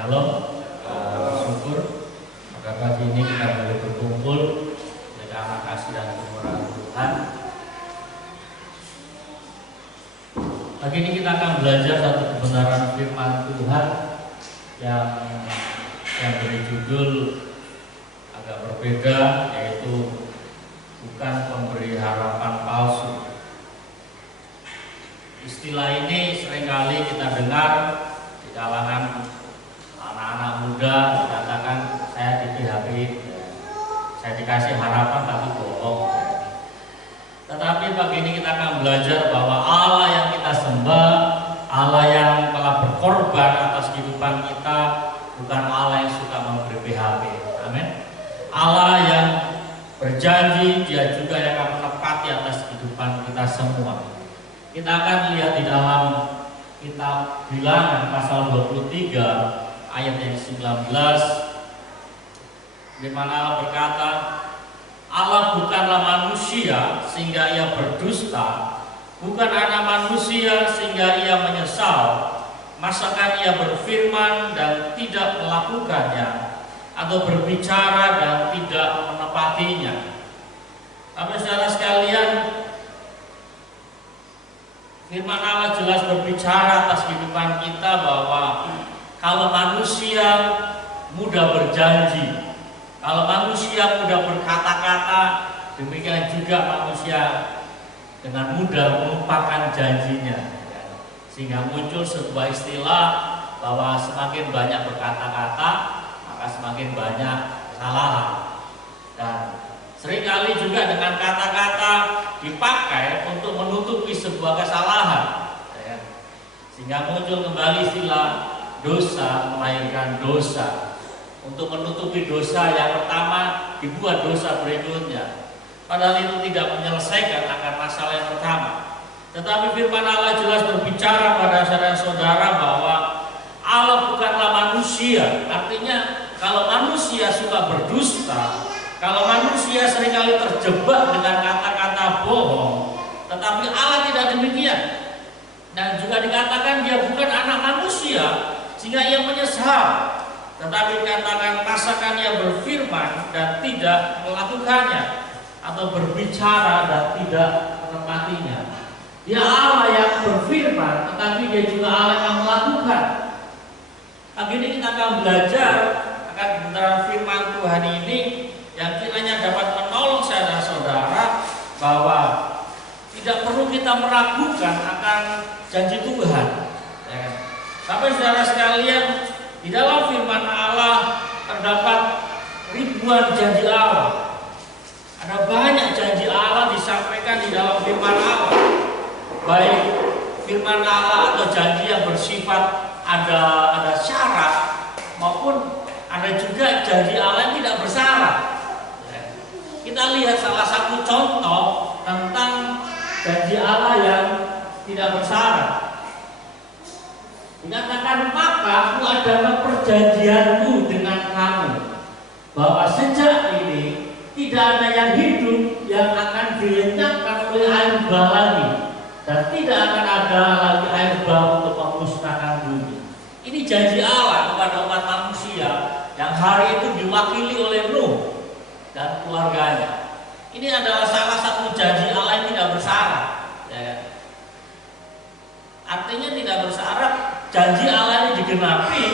Shalom, bersyukur pada pagi ini kita boleh berkumpul oleh karena kasih dan kemurahan Tuhan. Pagi ini kita akan belajar satu kebenaran firman Tuhan yang beri judul agak berbeda, yaitu bukan pemberi harapan palsu. Istilah ini seringkali kita dengar di kalangan anak-anak muda dikatakan saya di PHP, saya dikasih harapan tapi bohong. Tetapi pagi ini kita akan belajar bahwa Allah yang kita sembah, Allah yang telah berkorban atas kehidupan kita, bukan Allah yang suka memberi PHP. Amin. Allah yang berjanji, Dia juga yang akan menepati atas kehidupan kita semua. Kita akan lihat di dalam kitab Bilangan pasal 23 ayat yang 19, di mana Allah berkata, Allah bukanlah manusia sehingga ia berdusta, bukan anak manusia sehingga ia menyesal. Masakan ia berfirman dan tidak melakukannya, atau berbicara dan tidak menepatinya. Tapi saudara sekalian, firman Allah jelas berbicara atas kehidupan kita bahwa kalau manusia mudah berjanji, kalau manusia mudah berkata-kata, demikian juga manusia dengan mudah melupakan janjinya. Sehingga muncul sebuah istilah bahwa semakin banyak berkata-kata, maka semakin banyak kesalahan. Dan seringkali juga dengan kata-kata dipakai untuk menutupi sebuah kesalahan. Sehingga muncul kembali istilah dosa melahirkan dosa. Untuk menutupi dosa yang pertama, dibuat dosa berikutnya. Padahal itu tidak menyelesaikan akar masalah yang pertama. Tetapi firman Allah jelas berbicara pada saudara-saudara bahwa Allah bukanlah manusia. Artinya kalau manusia suka berdusta, kalau manusia seringkali terjebak dengan kata-kata bohong, tetapi Allah tidak demikian. Dan juga dikatakan Dia bukan anak manusia sehingga ia menyesal, tetapi katakan masakan ia berfirman dan tidak melakukannya, atau berbicara dan tidak menepatinya. Dia Allah yang berfirman, tetapi Dia juga Allah yang melakukan. Pagi ini kita akan belajar akan kebenaran firman Tuhan ini yang kiranya dapat menolong saudara-saudara bahwa tidak perlu kita meragukan akan janji Tuhan. Sampai saudara sekalian, di dalam firman Allah terdapat ribuan janji Allah. Ada banyak janji Allah disampaikan di dalam firman Allah. Baik firman Allah atau janji yang bersifat ada syarat, maupun ada juga janji Allah yang tidak bersyarat. Kita lihat salah satu contoh tentang janji Allah yang tidak bersyarat. Dikatakan, maka aku adalah perjanjianku dengan kamu, bahwa sejak ini tidak ada yang hidup yang akan dilenyapkan oleh air bah lagi, dan tidak akan ada lagi air bah untuk memusnahkan bumi. Ini janji Allah kepada umat manusia yang hari itu diwakili oleh Nuh dan keluarganya. Ini adalah salah satu janji Allah yang tidak bersyarat. Artinya tidak bersyarat, janji Allah ini digenapi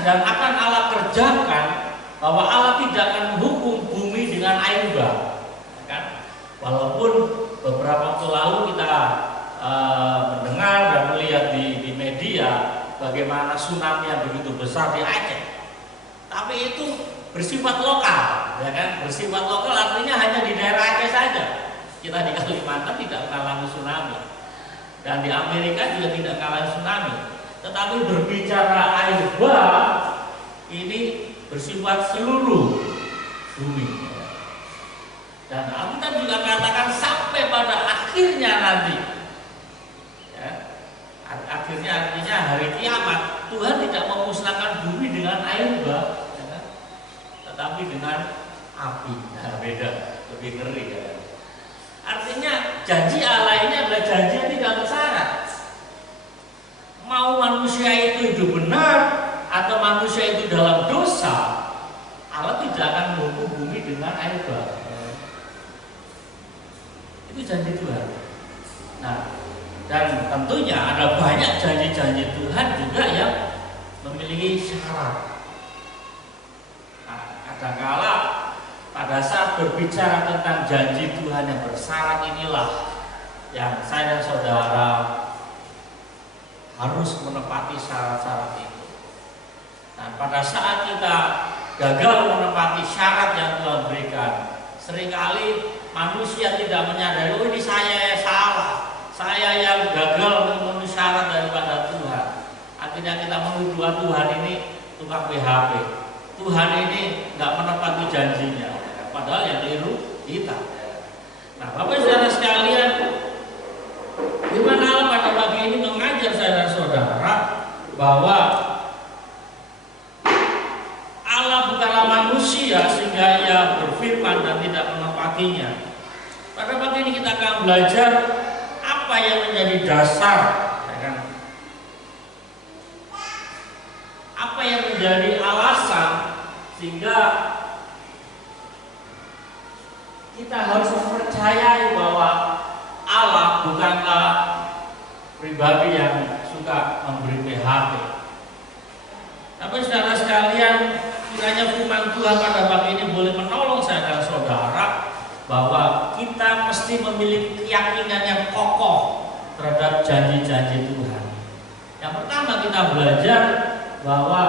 dan akan Allah kerjakan, bahwa Allah tidak akan menghukum bumi dengan air bah. Walaupun beberapa waktu lalu kita mendengar dan melihat di media bagaimana tsunami yang begitu besar di Aceh, tapi itu bersifat lokal, bersifat lokal artinya hanya di daerah Aceh saja. Kita di Kalimantan tidak mengalami tsunami, dan di Amerika juga tidak mengalami tsunami. Tetapi berbicara air bah ini bersifat seluruh bumi. Dan Alkitab juga katakan sampai pada akhirnya nanti. Akhirnya artinya hari kiamat, Tuhan tidak memusnahkan bumi dengan air bah, tetapi dengan api. Nah, beda, lebih ngeri. Artinya janji Allah ini adalah janji yang tidak bersyarat. Mau manusia itu hidup benar atau manusia itu dalam dosa, Allah tidak akan menghukum bumi dengan air bah. Itu janji Tuhan. Nah, dan tentunya ada banyak janji-janji Tuhan juga yang memiliki syarat. Nah, kadangkala pada saat berbicara tentang janji Tuhan yang bersyarat inilah yang saya dan saudara harus menepati syarat-syarat itu. Nah, pada saat kita gagal menepati syarat yang Tuhan berikan, seringkali manusia tidak menyadari, oh ini saya yang salah, saya yang gagal memenuhi syarat daripada Tuhan. Akhirnya kita menuduh Tuhan ini tukang PHP, Tuhan ini nggak menepati janjinya, padahal yang keliru kita. Nah, Bapak saudara sekalian, gimana Allah pada pagi ini mengajar saudara-saudara bahwa Allah bukanlah manusia sehingga ia berfirman dan tidak menepatinya. Pada pagi ini kita akan belajar apa yang menjadi dasar, ya kan? Apa yang menjadi alasan sehingga kita harus mempercayai bahwa Allah bukanlah pribadi yang suka memberi PHP. Tapi saudara sekalian, kiranya firman Tuhan pada pagi ini boleh menolong saya dan saudara bahwa kita mesti memiliki keyakinan yang kokoh terhadap janji-janji Tuhan. Yang pertama kita belajar bahwa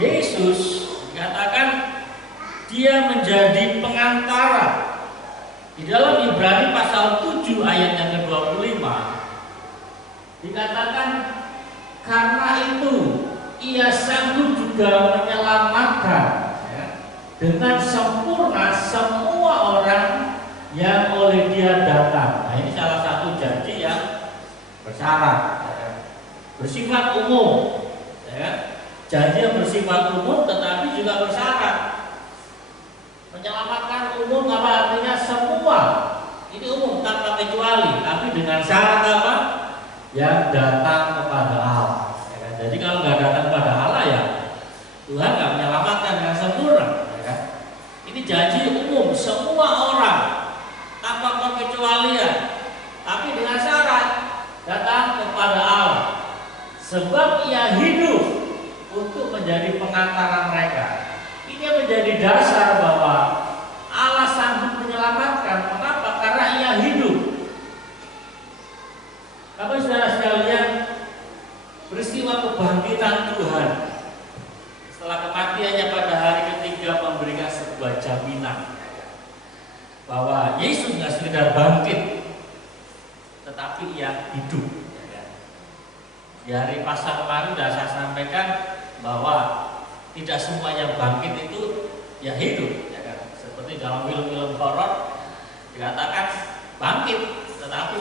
Yesus dikatakan dia menjadi pengantara. Di dalam Ibrani pasal 7 ayat yang ke-25 dikatakan karena itu ia sanggup juga menyelamatkan dengan sempurna semua orang yang oleh dia datang. Nah, ini salah satu janji yang bersyarat, bersifat umum, janji yang bersifat umum tetapi juga bersyarat. Menyelamatkan umum apa artinya semua, ini umum tanpa kecuali, tapi dengan syarat apa? Yang datang kepada Allah. Jadi kalau nggak datang kepada Allah ya Tuhan nggak menyelamatkan dengan sempurna. Ini janji umum semua orang tanpa pengecualian, tapi dengan syarat datang kepada Allah. Sebab ia hidup untuk menjadi pengantara mereka. Ini menjadi dasar bahwa Allah sanggup menyelamatkan. Mengapa? Karena ia hidup. Bapak saudara sekalian, peristiwa kebangkitan Tuhan setelah kematiannya pada hari ketiga memberikan sebuah jaminan bahwa Yesus nggak sekedar bangkit, tetapi ia hidup. Di hari Paskah kemarin sudah saya sampaikan bahwa tidak semua yang bangkit itu ya hidup, ya kan? Seperti dalam film-film horor dikatakan bangkit, tetapi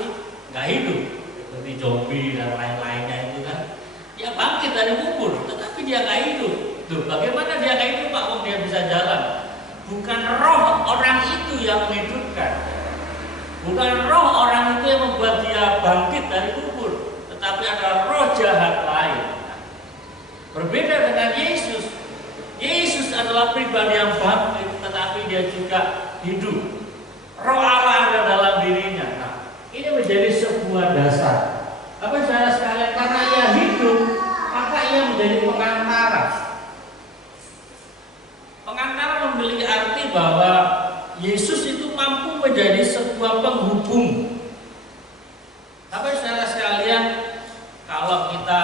nggak hidup. Seperti zombie dan lain-lainnya itu kan, dia bangkit dari kubur, tetapi dia nggak hidup. Tuh, bagaimana dia nggak hidup Pak? Dia bisa jalan. Bukan roh orang itu yang menghidupkan, bukan roh orang itu yang membuat dia bangkit dari kubur, tetapi ada roh jahat lain. Berbeda dengan Yesus. Yesus adalah pribadi yang bangkit, tetapi dia juga hidup. Roh Allah ada dalam dirinya. Nah, ini menjadi sebuah dasar. Apa saudara sekalian, karena ia hidup, maka ia menjadi pengantara. Pengantara memiliki arti bahwa Yesus itu mampu menjadi sebuah penghubung. Apa saudara sekalian, kalau kita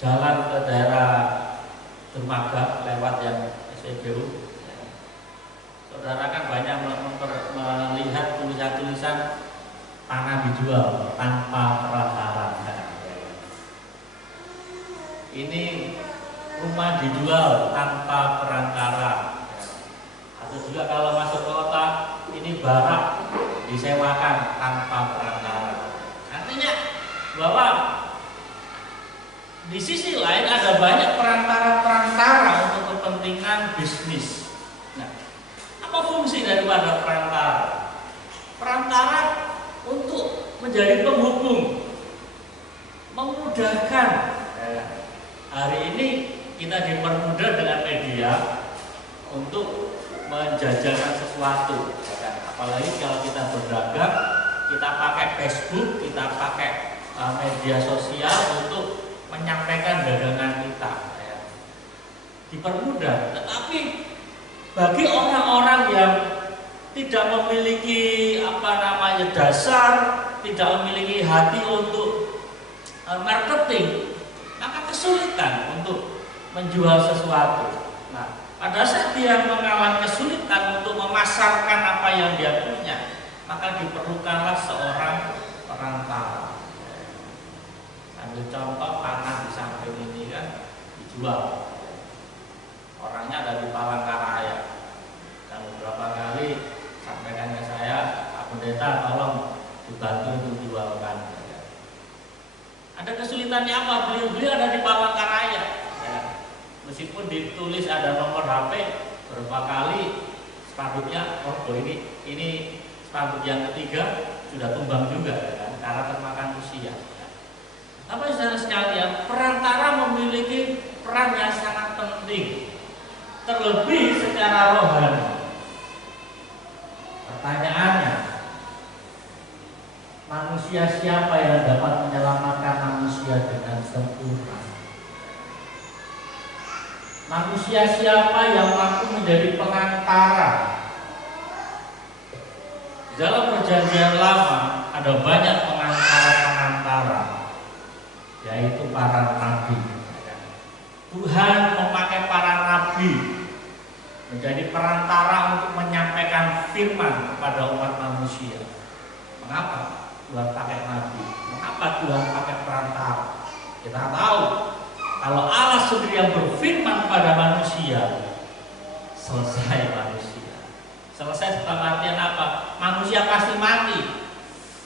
jalan ke daerah dermaga lewat yang SPBU, saudara kan banyak melihat tulisan-tulisan tanah dijual tanpa prasyarat. Ini rumah dijual tanpa perantara. Atau juga kalau masuk kota, ini barak disewakan tanpa perantara. Artinya bahwa di sisi lain ada banyak perantara-perantara untuk kepentingan bisnis. Nah, apa fungsi daripada perantara? Perantara untuk menjadi penghubung, memudahkan. Hari ini kita dipermudah dengan media untuk menjajakan sesuatu, apalagi kalau kita berdagang, kita pakai Facebook, kita pakai media sosial untuk menyampaikan dagangan kita, dipermudah. Tetapi bagi orang-orang yang tidak memiliki dasar, tidak memiliki hati untuk marketing, maka kesulitan untuk menjual sesuatu. Nah, pada saat dia mengalami kesulitan untuk memasarkan apa yang dia punya, maka diperlukanlah seorang perantara. Ambil contoh tanah di samping ini kan dijual, orangnya ada di Palangkaraya, dan beberapa kali sampaikan ke saya, Pak Pendeta tolong dibantu untuk jualkan. Ada kesulitannya apa? Beliau ada di Palangkaraya. Meskipun ditulis ada nomor HP, beberapa kali spanduknya, ini spanduk yang ketiga sudah tumbang juga, karena termakan usia. Apa saudara sekalian, perantara memiliki peran yang sangat penting, terlebih secara rohani. Pertanyaannya, manusia siapa yang dapat menyelamatkan manusia dengan sempurna? Manusia siapa yang mampu menjadi pengantara? Dalam perjanjian lama ada banyak pengantara-pengantara, yaitu para nabi. Tuhan memakai para nabi menjadi perantara untuk menyampaikan firman kepada umat manusia. Mengapa Tuhan pakai nabi? Mengapa Tuhan pakai perantara? Kita tahu kalau Allah sendiri yang berfirman kepada manusia, selesai manusia. Selesai dalam artian apa? Manusia pasti mati.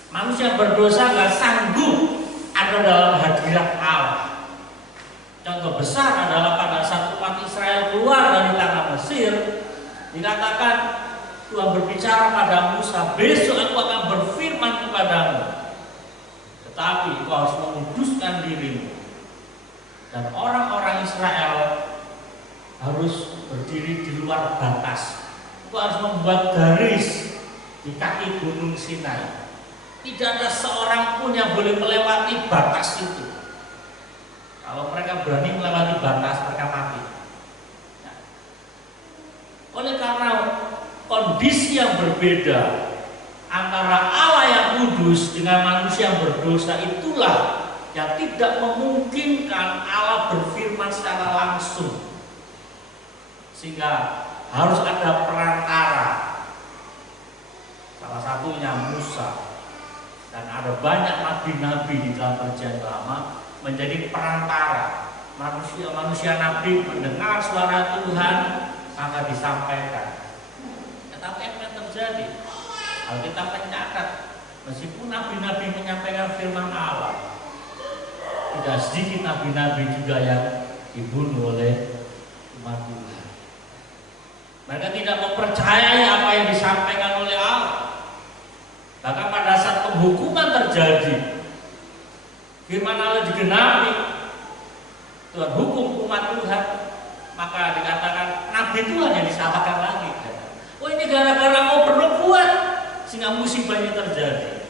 Manusia berdosa nggak sanggup ada dalam hadirat Allah. Contoh besar adalah pada saat umat Israel keluar dari tanah Mesir, dikatakan Tuhan berbicara pada Musa, besok aku akan berfirman kepadamu, tetapi kau harus menguduskan dirimu. Dan orang-orang Israel harus berdiri di luar batas. Itu harus membuat garis di kaki gunung Sinai. Tidak ada seorang pun yang boleh melewati batas itu. Kalau mereka berani melewati batas, mereka mati. Nah, oleh karena kondisi yang berbeda antara Allah yang kudus dengan manusia yang berdosa, itulah yang tidak memungkinkan Allah berfirman secara langsung, sehingga harus ada perantara. Salah satunya Musa, dan ada banyak nabi-nabi di dalam perjanjian lama menjadi perantara. Manusia nabi mendengar suara Tuhan maka disampaikan. Tetapi apa yang terjadi? Kalau kita mencatat, meskipun nabi-nabi menyampaikan firman Allah, tidak sedikit nabi-nabi juga yang dibunuh oleh umat Tuhan. Mereka tidak mempercayai apa yang disampaikan oleh Allah. Bahkan pada saat penghukuman terjadi, firman Allah digenapi, Tuhan hukum umat Tuhan, maka dikatakan nabi Tuhan yang disalahkan lagi. Oh, ini gara-gara mau bernubuat sehingga musibah ini terjadi.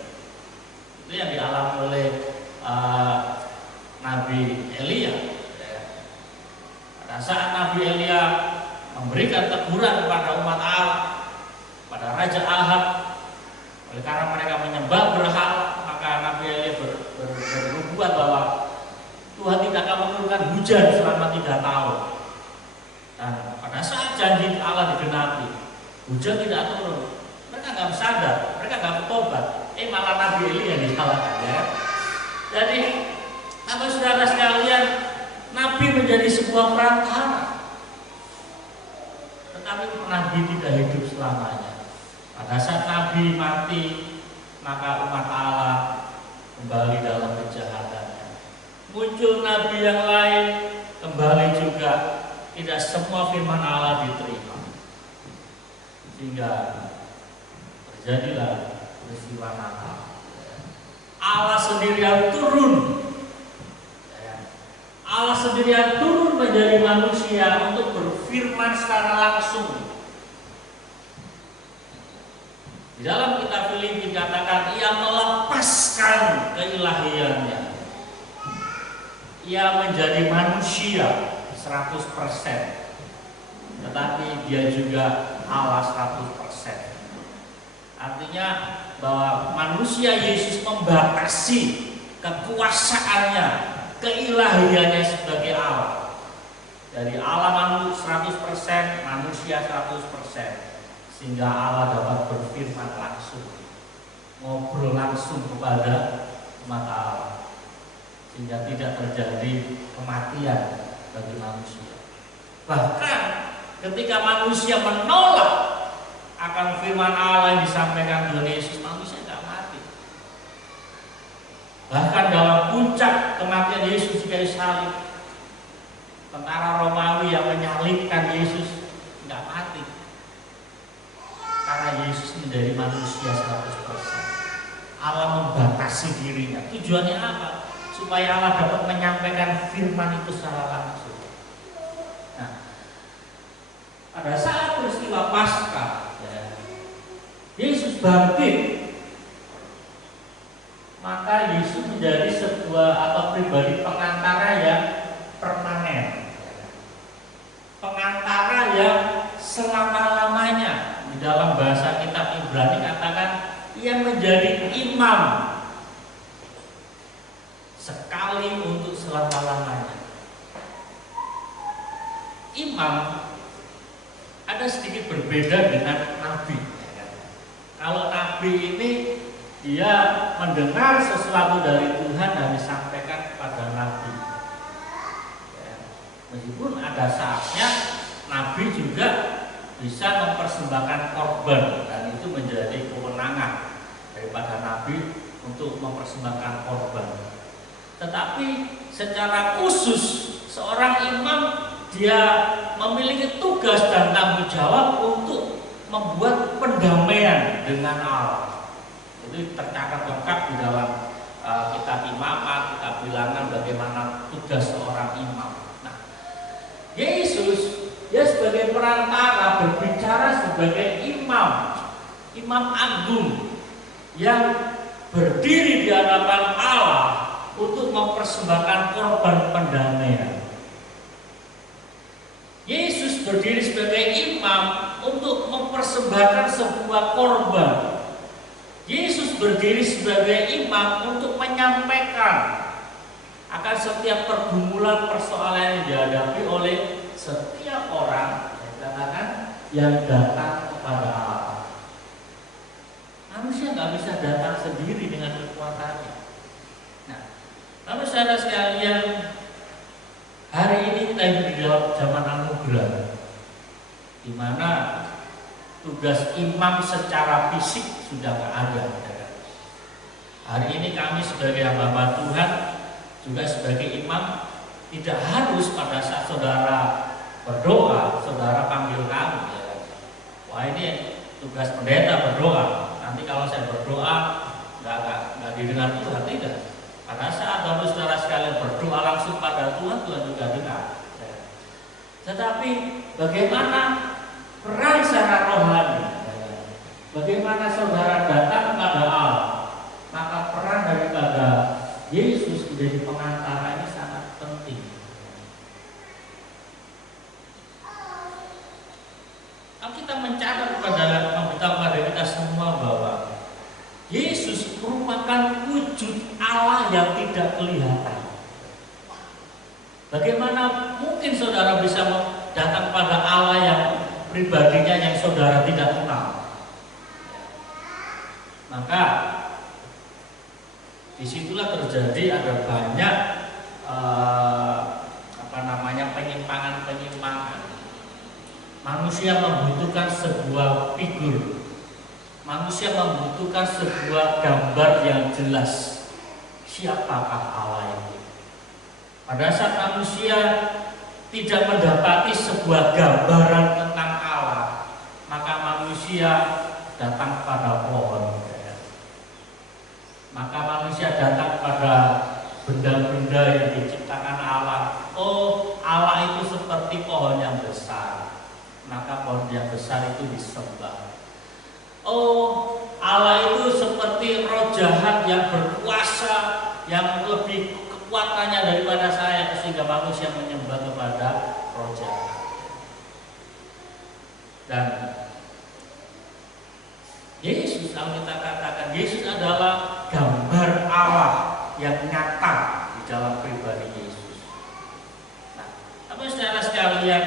Itu yang dialami oleh Nabi Elia. Pada saat Nabi Elia memberikan teguran kepada umat Allah, pada Raja Ahab, oleh karena mereka menyembah berhala, maka Nabi Elia bernubuat bahwa Tuhan tidak akan menurunkan hujan selama 3 tahun. Dan pada saat janji Allah digenapi, hujan tidak turun. Mereka nggak sadar, mereka nggak bertobat. Malah Nabi Elia yang disalahkan, ya. Jadi apa saudara sekalian, nabi menjadi sebuah perantara, tetapi nabi tidak hidup selamanya. Pada saat nabi mati, maka umat Allah kembali dalam kejahatannya. Muncul nabi yang lain, kembali juga tidak semua firman Allah diterima, sehingga terjadilah peristiwa Natal. Allah sendirian turun. Allah sendirian turun menjadi manusia untuk berfirman secara langsung. Di dalam kitab Filipi dikatakan ia melepaskan keilahiannya. Ia menjadi manusia 100%. Tetapi dia juga Allah 100%. Artinya bahwa manusia Yesus membatasi kekuasaannya, keilahiannya sebagai Allah. Dari Allah 100%, manusia 100%. Sehingga Allah dapat berfirman langsung, ngobrol langsung kepada umat Allah. Sehingga tidak terjadi kematian bagi manusia. Bahkan ketika manusia menolak akan firman Allah yang disampaikan Tuhan Yesus, manusia tidak mati. Bahkan dalam puncak kematian Yesus di kayu salib, tentara Romawi yang menyalibkan Yesus tidak mati, karena Yesus menjadi manusia 100%. Allah membatasi dirinya. Tujuannya apa? Supaya Allah dapat menyampaikan firman itu secara langsung. Nah, pada saat peristiwa Paskah, Yesus bangkit, maka Yesus menjadi sebuah atau pribadi pengantara yang permanen, pengantara yang selama-lamanya. Di dalam bahasa kitab Ibrani katakan ia menjadi imam sekali untuk selama-lamanya. Imam ada sedikit berbeda dengan nabi. Kalau nabi ini dia mendengar sesuatu dari Tuhan dan disampaikan kepada nabi. Meskipun ada saatnya nabi juga bisa mempersembahkan korban, dan itu menjadi kewenangan daripada nabi untuk mempersembahkan korban. Tetapi secara khusus seorang imam dia memiliki tugas dan tanggung jawab untuk membuat pendamaian dengan Allah. Itu tercatat lengkap di dalam kitab Imamat, kitab Bilangan bagaimana tugas seorang imam. Nah, Yesus dia sebagai perantara berbicara sebagai imam, imam agung yang berdiri di hadapan Allah untuk mempersembahkan korban pendamaian. Yesus berdiri sebagai imam untuk mempersembahkan sebuah korban. Yesus berdiri sebagai imam untuk menyampaikan akan setiap pergumulan persoalan yang dihadapi oleh setiap orang yang datang kepada Allah. Manusia nggak bisa datang sendiri dengan kekuatannya. Nah, lalu saudara sekalian, hari ini kita hidup di dalam zaman anugerah, di mana tugas imam secara fisik sudah nggak ada. Hari ini kami sebagai hamba Tuhan, juga sebagai imam, tidak harus pada saat saudara berdoa, saudara panggil kami. Wah, ini tugas pendeta berdoa. Nanti kalau saya berdoa nggak didengar Tuhan, tidak. Pada saat baru saudara sekalian berdoa langsung pada Tuhan, Tuhan juga dengar. Tetapi bagaimana peran secara rohani? Bagaimana saudara datang kepada Allah? Maka peran daripada Yesus menjadi pengantara ini sangat penting. Kalau kita mencatat memberitahu kepada kita semua bahwa Yesus merupakan wujud Allah yang tidak kelihatan. Bagaimana mungkin saudara bisa datang pada Allah yang pribadinya yang saudara tidak kenal? Maka disitulah terjadi ada banyak penyimpangan. Manusia membutuhkan sebuah figur. Manusia membutuhkan sebuah gambar yang jelas. Siapakah Allah itu? Pada saat manusia tidak mendapati sebuah gambaran tentang Allah, maka manusia datang pada pohon. Maka manusia datang pada benda-benda yang diciptakan Allah. Oh, Allah itu seperti pohon yang besar, maka pohon yang besar itu disembah. Oh, Allah itu seperti roh jahat yang berkuasa, yang lebih kekuatannya daripada saya, sehingga manusia menyembah kepada roh jahat. Dan Yesus, Alkitab katakan Yesus adalah gambar Allah yang nyata di dalam pribadi Yesus. Nah, tapi saudara sekalian,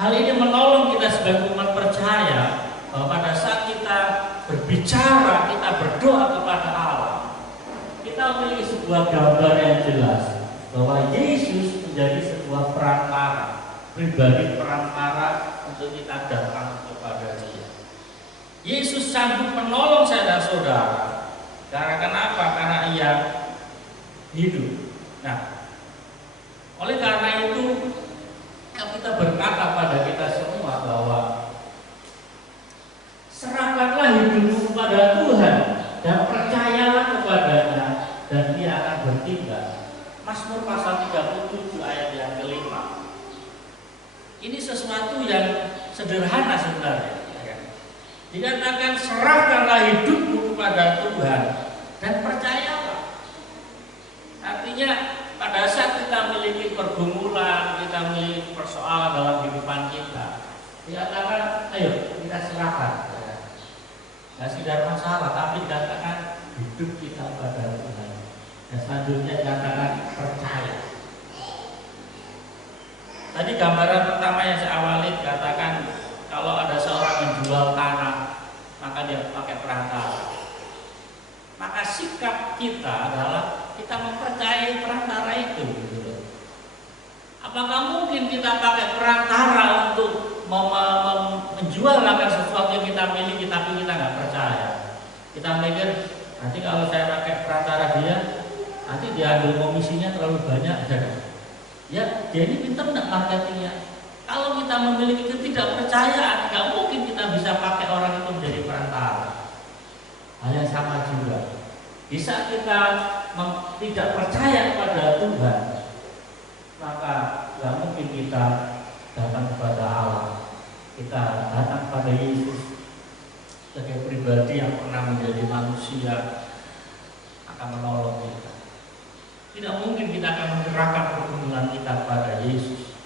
hal ini menolong kita sebagai umat percaya bahwa pada saat kita berbicara, kita berdoa kepada Allah, kita memiliki sebuah gambar yang jelas bahwa Yesus menjadi sebuah perantara, pribadi perantara untuk kita datang kepada Dia. Yesus sanggup menolong saudara-saudara. Karena kenapa? Karena Ia hidup. Nah, oleh karena itu kita berkata pada kita semua bahwa serahkanlah hidupmu kepada Tuhan dan percayalah kepadanya dan Dia akan bertindak. Mazmur pasal 37 ayat yang kelima. Ini sesuatu yang sederhana sebenarnya. Dikatakan serahkanlah hidupmu kepada Tuhan dan percayalah. Artinya pada saat kita memiliki pergumulan, kita memiliki persoalan dalam kehidupan kita, dikatakan ayo kita serahkan. Tidak sekedar masalah, tapi dikatakan hidup kita pada Tuhan. Dan selanjutnya dikatakan percaya. Tadi gambaran pertama yang saya awali dikatakan kalau ada seorang menjual tanah, maka dia pakai perantara. Maka sikap kita adalah kita mempercayai perantara itu. Apakah mungkin kita pakai perantara untuk menjualkan sesuatu yang kita miliki tapi kita nggak percaya? Kita mikir nanti kalau saya pakai perantara dia, nanti dia ambil komisinya terlalu banyak. Ya, dia ini pintar nggak marketingnya. Kalau kita memiliki ketidakpercayaan, nggak mungkin kita bisa pakai orang itu menjadi perantara. Hal yang sama juga. Di saat kita tidak percaya kepada Tuhan, maka nggak mungkin kita datang kepada Allah. Kita datang kepada Yesus sebagai pribadi yang pernah menjadi manusia, akan menolong kita. Tidak mungkin kita akan menyerahkan pergumulan kita kepada Yesus.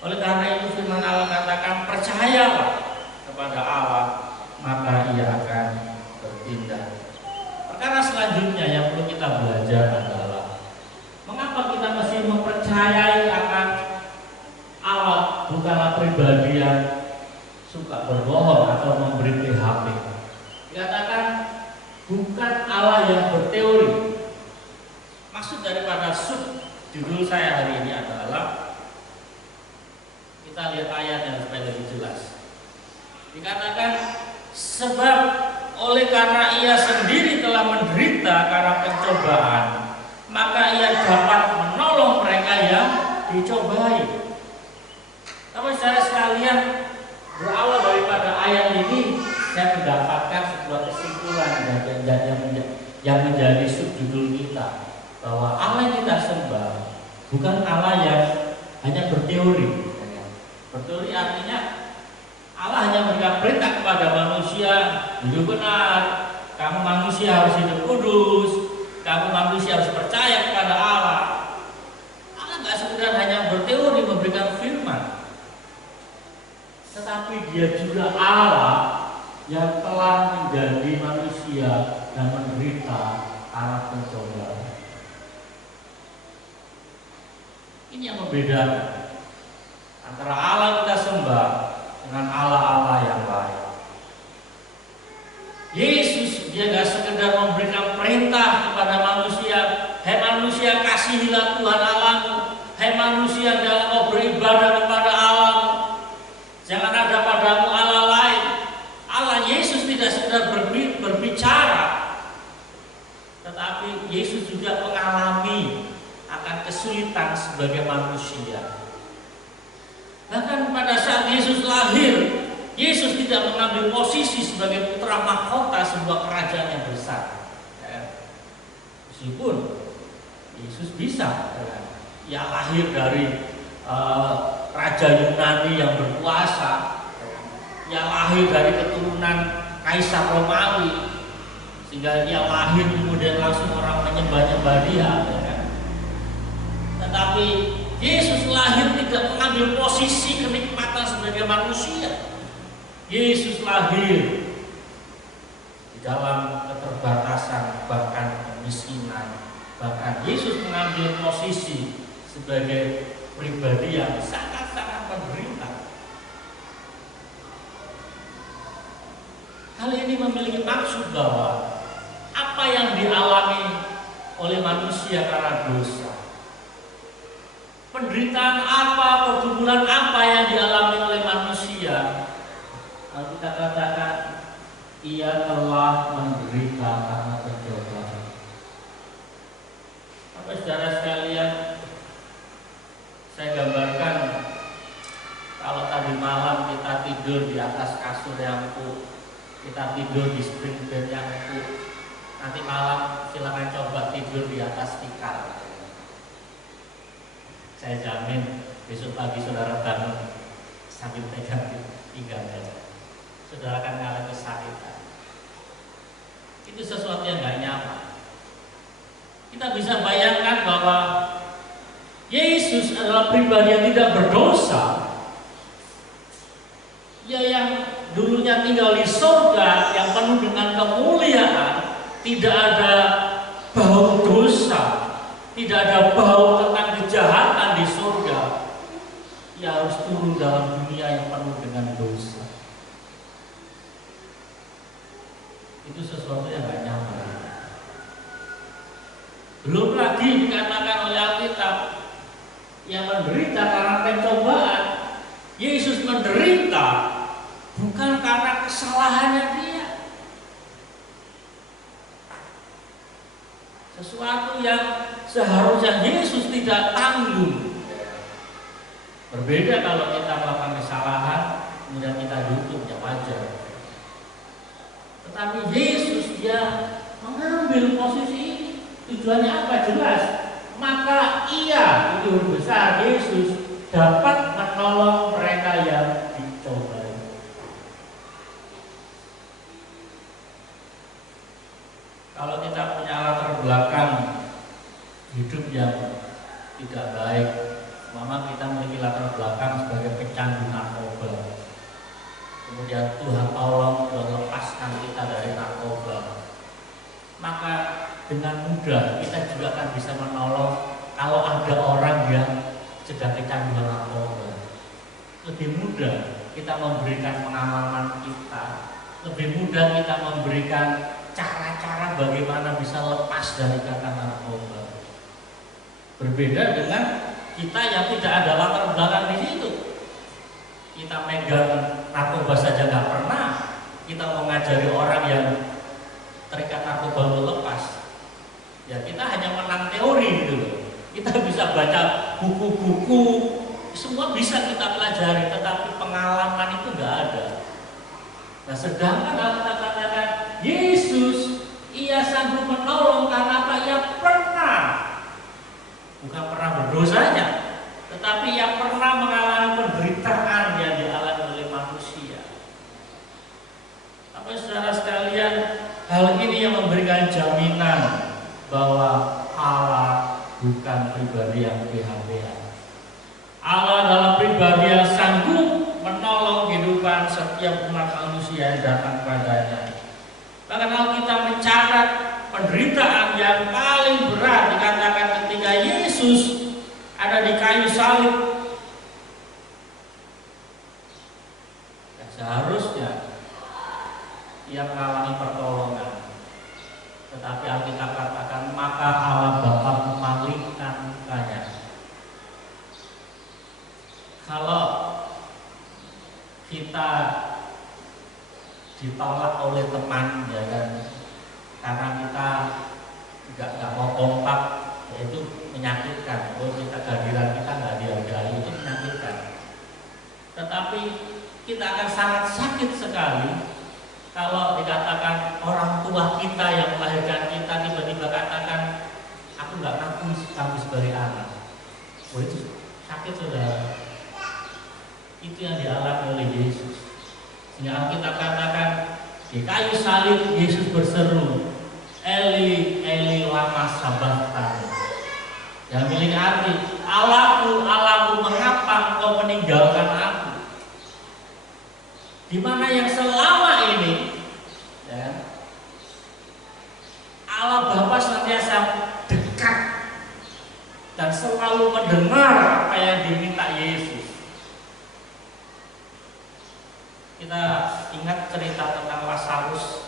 Oleh karena itu firman Allah katakan percayalah kepada Allah, maka Ia akan bertindak. Perkara selanjutnya yang perlu kita belajar adalah mengapa kita mesti mempercayai akan Allah, bukanlah pribadi yang suka berbohong atau memberi PHP. Dikatakan bukan Allah yang berteori. Maksud daripada judul saya hari ini adalah, kita lihat ayatnya supaya lebih jelas. Dikatakan sebab oleh karena Ia sendiri telah menderita karena pencobaan, maka Ia dapat menolong mereka yang dicobai. Tapi saudara sekalian, berawal daripada ayat ini saya mendapatkan sebuah kesimpulan yang menjadi subjudul kita, bahwa Allah yang kita sembah bukan Allah yang hanya berteori. Berteori artinya Allah hanya memberikan perintah kepada manusia, hidup benar, kamu manusia harus hidup kudus, kamu manusia harus percaya kepada Allah. Allah nggak sekedar hanya berteori memberikan firman, tetapi Dia juga Allah yang telah menjadi manusia dan menderita karena pencobaan. Ini yang membedakan antara Allah kita sembah dengan Allah-Allah yang lain. Yesus Dia gak sekedar memberikan perintah kepada manusia, hai manusia kasihilah Tuhan Allahmu, hai manusia dalam kau beribadah kepada Allahmu, jangan ada padamu Allah lain. Allah Yesus tidak sekedar berbicara, tetapi Yesus juga mengalami akan kesulitan sebagai manusia. Bahkan pada saat Yesus lahir, Yesus tidak mengambil posisi sebagai putra mahkota sebuah kerajaan yang besar. Meskipun Yesus bisa, ya lahir dari Raja Yunani yang berkuasa, ya lahir dari keturunan Kaisar Romawi, sehingga dia lahir kemudian langsung orang menyembah-nyembah dia. Tetapi Yesus lahir tidak mengambil posisi kenikmatan sebagai manusia. Yesus lahir di dalam keterbatasan, bahkan kemiskinan. Bahkan Yesus mengambil posisi sebagai pribadi yang sangat-sangat menderita. Hal ini memiliki maksud bahwa apa yang dialami oleh manusia karena dosa, penderitaan apa, pergumulan apa yang dialami oleh manusia, kita katakan ia telah menderita karena percobaan. Bapak saudara sekalian, saya gambarkan kalau tadi malam kita tidur di atas kasur yang empuk, kita tidur di spring bed yang empuk, nanti malam silakan coba tidur di atas tikar. Saya jamin besok pagi saudara bangun sambil pegang pinggangnya, saudara akan mengalami kesakitan. Itu sesuatu yang gak nyaman. Kita bisa bayangkan bahwa Yesus adalah pribadi yang tidak berdosa, ya yang dulunya tinggal di surga yang penuh dengan kemuliaan, tidak ada bau dosa, tidak ada bau tentang kejahatan di surga. Ia harus turun dalam dunia yang penuh dengan dosa. Itu sesuatu yang gak nyaman. Belum lagi dikatakan oleh Alkitab yang menderita karena pencobaan. Yesus menderita bukan karena kesalahannya dia, sesuatu yang seharusnya Yesus tidak tanggung. Berbeda kalau kita melakukan kesalahan kemudian kita dukung, ya wajar. Tetapi Yesus dia mengambil posisi ini. Tujuannya apa? Jelas. Maka ia, itu huruf besar, Yesus dapat menolong mereka yang dicobai. Kalau kita punya latar belakang hidup yang tidak baik, mama kita memiliki latar belakang sebagai pecandu narkoba, kemudian Tuhan tolong melepaskan kita dari narkoba, maka dengan mudah kita juga akan bisa menolong kalau ada orang yang sedang kecanduan narkoba. Lebih mudah kita memberikan pengalaman kita, lebih mudah kita memberikan cara-cara bagaimana bisa lepas dari kata narkoba. Berbeda dengan kita yang tidak ada latar belakang di situ. Kita megang narkoba saja nggak pernah, kita mau ngajari orang yang terikat narkoba untuk lepas. Ya kita hanya menang teori gitu loh. Kita bisa baca buku-buku, semua bisa kita pelajari, tetapi pengalaman itu nggak ada. Nah sedangkan kita katakan Yesus, ia sanggup menolong karena apa? Ia pernah, bukan pernah berdosanya, tetapi ia pernah mengalami penderitaan yang dialami oleh manusia. Apa saudara sekalian, hal ini yang memberikan jaminan bahwa Allah bukan pribadi yang PHP-an. Allah adalah pribadi yang sanggup menolong kehidupan setiap umat manusia yang datang kepadanya. Bahkan Alkitab mencatat penderitaan yang paling berat dikatakan ketika Yesus ada di kayu salib. Dan seharusnya ia mengalami pertolongan. Tetapi Alkitab katakan maka Allah Bapa memalingkan mukanya. Kalau kita ditolak oleh teman, ya kan, karena kita nggak mau kompak, ya itu menyakitkan. Kalau kita kehadiran kita nggak dihargai, itu menyakitkan. Tetapi kita akan sangat sakit sekali kalau dikatakan orang tua kita yang melahirkan kita tiba-tiba katakan aku nggak ngaku kamu sebagai anak. Oh, itu sakit saudara. Itu yang dialami oleh Yesus. Sehingga Alkitab katakan di kayu salib Yesus berseru, Eli, Eli lama sabachthani. Yang memiliki arti, Allahku, Allahku, mengapa engkau meninggalkan aku? Di mana yang selama ini ya, Allah Bapa senantiasa dekat dan selalu mendengar apa yang diminta Yesus. Kita ingat cerita tentang Lazarus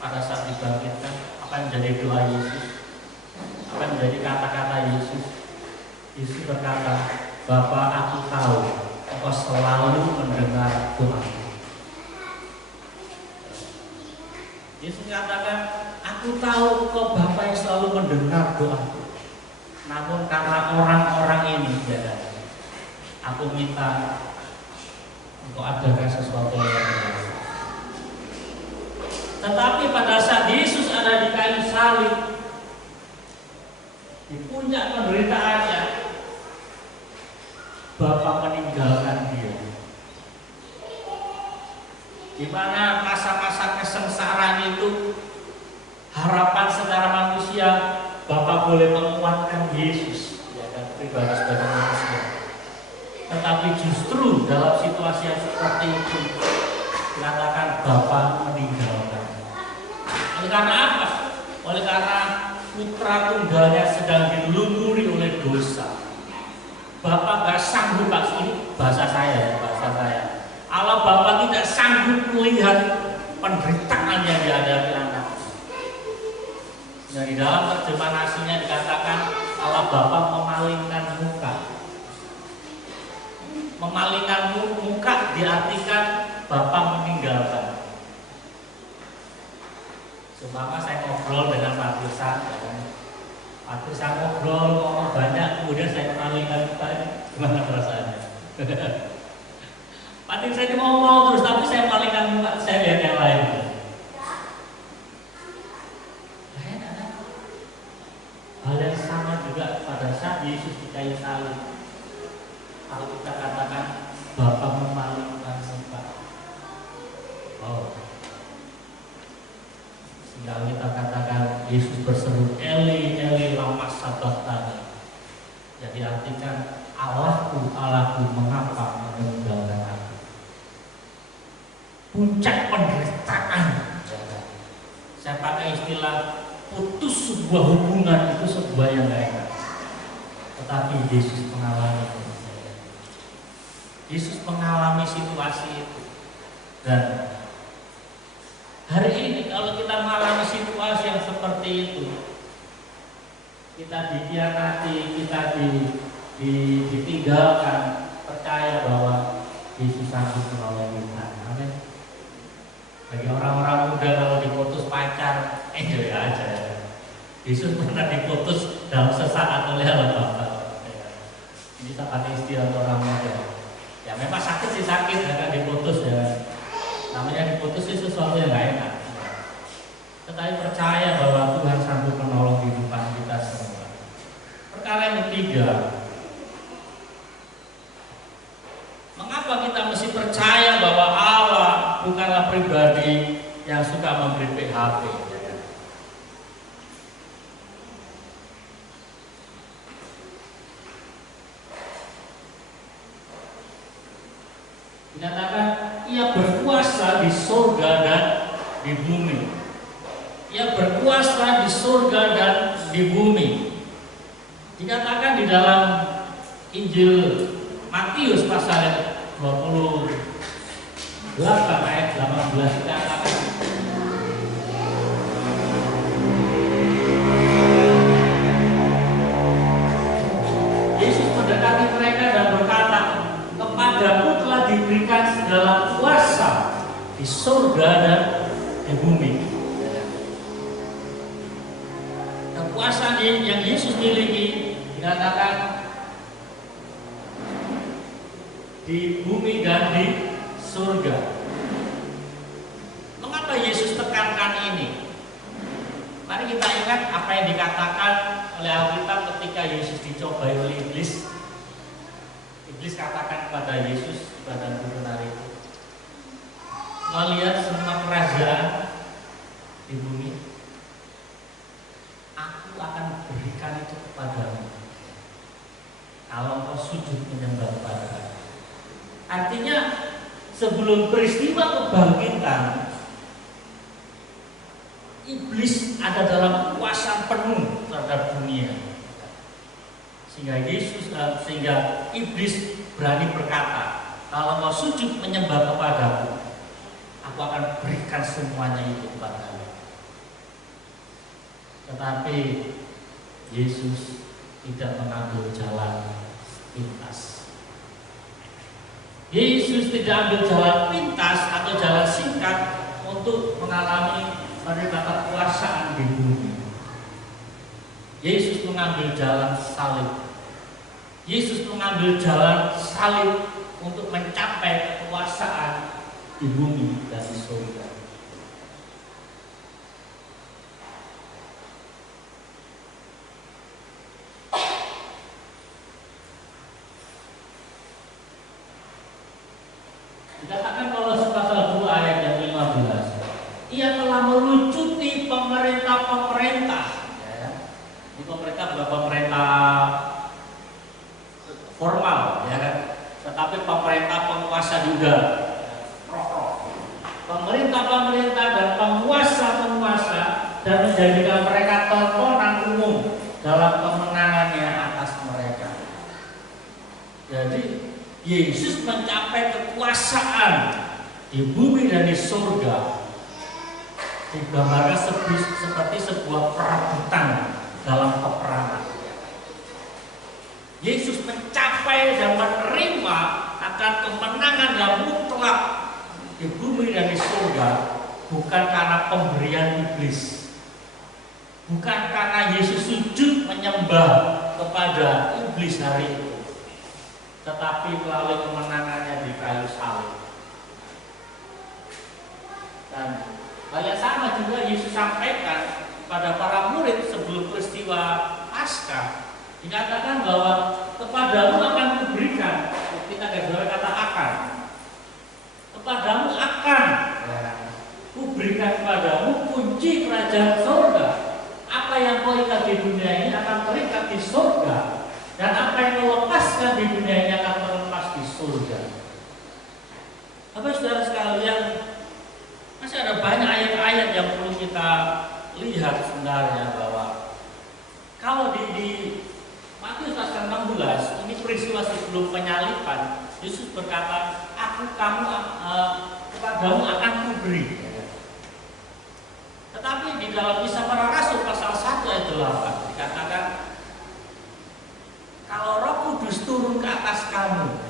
pada saat dibangkitkan, apa yang menjadi doa Yesus, apa yang menjadi kata-kata Yesus. Yesus berkata, Bapa, aku tahu engkau selalu mendengar doaku. Yesus katakan, aku tahu engkau Bapa yang selalu mendengar doaku. Namun karena orang-orang ini, ya, aku minta engkau adakan sesuatu yang lain. Tetapi pada saat Yesus ada di kayu salib, di puncak penderitaannya, Bapa meninggalkan dia. Di mana masa-masa kesengsaraan itu, harapan secara manusia, Bapa boleh menguatkan Yesus, ya kan, pribadi sebagai manusia. Tetapi justru dalam situasi yang seperti itu, dikatakan Bapa meninggalkan. Oleh karena apa? Oleh karena putra tunggalnya sedang dilumuri oleh dosa. Bapak gak sanggup, ini bahasa saya. Allah Bapa tidak sanggup melihat penderitaan yang dihadapi anak. Nah, di dalam terjemahan aslinya dikatakan Allah Bapa memalingkan muka. Memalingkan muka diartikan Bapa meninggalkan. Seumpama saya ngobrol dengan Pak Tusan, Pak Tusan ngobrol ngomong banyak, kemudian saya memalingkan muka, gimana perasaannya? Pak Tusan saya ngomong terus, tapi saya palingkan muka, saya lihat yang lain. Hal yang sama juga pada saat Yesus di kayu salib. Kalau kita katakan Bapa memalingkan muka, sehingga kita katakan Yesus berseru, Eli, Eli lama sabachthani. Jadi artikan Allahku, Allahku, mengapa meninggalkan aku? Puncak penderitaan. Saya pakai istilah putus sebuah hubungan itu sebuah yang gak enak. Tetapi Yesus mengalami itu. Yesus mengalami situasi itu. Dan hari ini kalau kita mengalami situasi yang seperti itu, kita dikhianati, kita ditinggalkan, percaya bahwa Yesus sanggup menolong kita. Amin. Bagi orang-orang muda kalau diputus pacar, enjoy aja. Yesus pernah diputus dalam sesaat oleh Allah Bapa. Ini tak pakai istilah orang muda. Ya memang sakit sih sakit, agak diputus ya. Namanya diputus itu sesuatu yang gak enak. Tetapi percaya bahwa Tuhan sanggup menolong kehidupan kita semua. Perkara yang ketiga, mengapa kita mesti percaya bahwa Allah bukanlah pribadi yang suka memberi PHP? Dikatakan ia berkuasa di surga dan di bumi. Ia berkuasa di surga dan di bumi. Dikatakan di dalam Injil Matius pasal 28 ayat 18 dikatakan, Yesus mendekati mereka dan berkata, kepadamu telah diberikan segala kuasa di surga dan di bumi. Kekuasaan yang Yesus miliki dikatakan di bumi dan di surga. Mengapa Yesus tekankan ini? Mari kita ingat apa yang dikatakan oleh Alkitab ketika Yesus dicobai oleh iblis. Iblis katakan kepada Yesus di padang gurun hari itu, melihat semua kerajaan di bumi, aku akan berikan itu kepadamu kalau kau sujud menyembah kepada. Artinya sebelum peristiwa kebangkitan, iblis ada dalam kuasa penuh terhadap dunia, sehingga iblis berani berkata, kalau kau sujud menyembah kepadaku, aku akan berikan semuanya itu kepadamu. Tetapi Yesus tidak mengambil jalan pintas. Yesus tidak ambil jalan pintas atau jalan singkat untuk mengalami menerima kekuasaan di bumi. Yesus mengambil jalan salib. Yesus mengambil jalan salib untuk mencapai kekuasaan di bumi dan di surga. Dikatakan Kolose pasal 2 ayat yang 15, ia telah melucuti pemerintah-pemerintah. Ini pemerintah bukan pemerintah formal, ya kan? Tetapi pemerintah penguasa juga, pemerintah-pemerintah dan penguasa-penguasa, dan menjadikan mereka tontonan umum dalam kemenangannya atas mereka. Jadi Yesus mencapai kekuasaan di bumi dan di surga digambarkan seperti sebuah perebutan dalam peperangan. Yesus mencapai dan menerima akan kemenangan yang mutlak di bumi dan di surga, bukan karena pemberian iblis, bukan karena Yesus sujud menyembah kepada iblis hari itu, tetapi melalui kemenangannya di kayu salib. Dan hal yang sama juga Yesus sampaikan pada para murid sebelum peristiwa Paskah. Dikatakan bahwa kepadamu akan kuberikan, kita garis kata akan, kepadamu akan kuberikan kepadamu kunci kerajaan surga. Apa yang kau ikat di dunia ini akan terikat di surga, dan apa yang kau lepaskan di dunia ini akan terlepas di surga. Bapak saudara sekalian, masih ada banyak ayat-ayat yang perlu kita lihat sebenarnya, bahwa kalau di Matius pasal 16, ini peristiwa sebelum penyaliban, Yesus berkata, kepadamu akan kuberi. Tetapi di dalam Kisah Para Rasul pasal 1 ayat 8 dikatakan, kalau Roh Kudus turun ke atas kamu,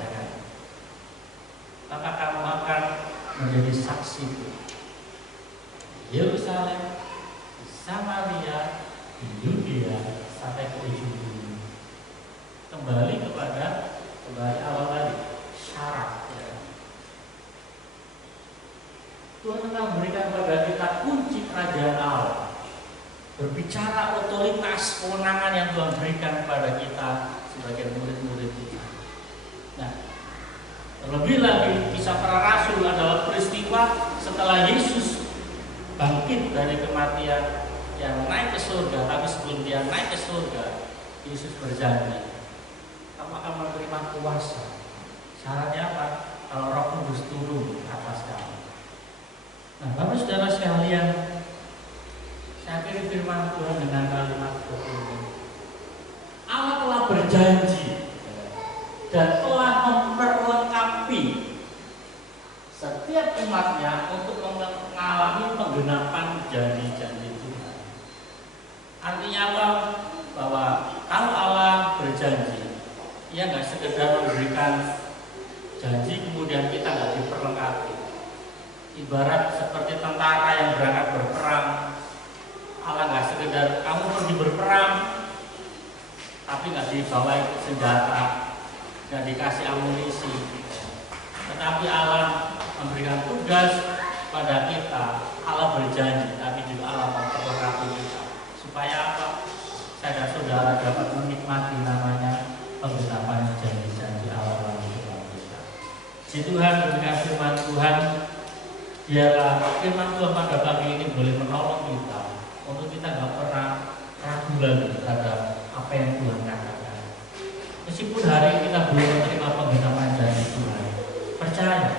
maka kamu akan menjadi saksiku di Yerusalem, di Samaria, di Yudea, sampai ke ujung bumi. Kembali awal tadi, syarat. Tuhan telah memberikan kepada kita kunci kerajaan Allah. Berbicara otoritas kewenangan yang Tuhan berikan kepada kita sebagai murid-murid kita. Nah, terlebih lagi Kisah Para Rasul adalah peristiwa setelah Yesus bangkit dari kematian, yang naik ke surga. Tapi sebelum dia naik ke surga, Yesus berjanji, kamu akan menerima kuasa. Syaratnya apa? Kalau Roh Kudus turun atas kamu. Nah, Bapak saudara sekalian, saya akhiri firman Tuhan dengan kalimat ini. Allah telah berjanji dan telah memperlengkapi setiap umatnya untuk mengalami penggenapan janji-janji Tuhan. Artinya apa? Bahwa kalau Allah berjanji, Ia nggak sekedar memberikan janji kemudian kita nggak diperlengkapi. Ibarat seperti tentara yang berangkat berperang, Allah nggak sekedar kamu pergi berperang, tapi nggak dibawa senjata, nggak dikasih amunisi, tetapi Allah memberikan tugas pada kita. Allah berjanji, tapi juga Allah memperlengkapi kita. Tuhan pada pagi ini boleh menolong kita untuk kita nggak pernah ragu lagi terhadap apa yang Tuhan katakan. Meskipun hari ini kita belum menerima penggenapan janji Tuhan, percaya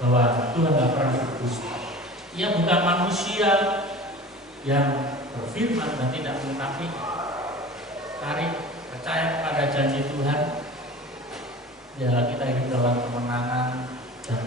bahwa Tuhan nggak pernah berdusta. Ia bukan manusia yang berfirman dan tidak mengetahui. Mari percaya kepada janji Tuhan. Biarlah kita hidup dalam kemenangan dan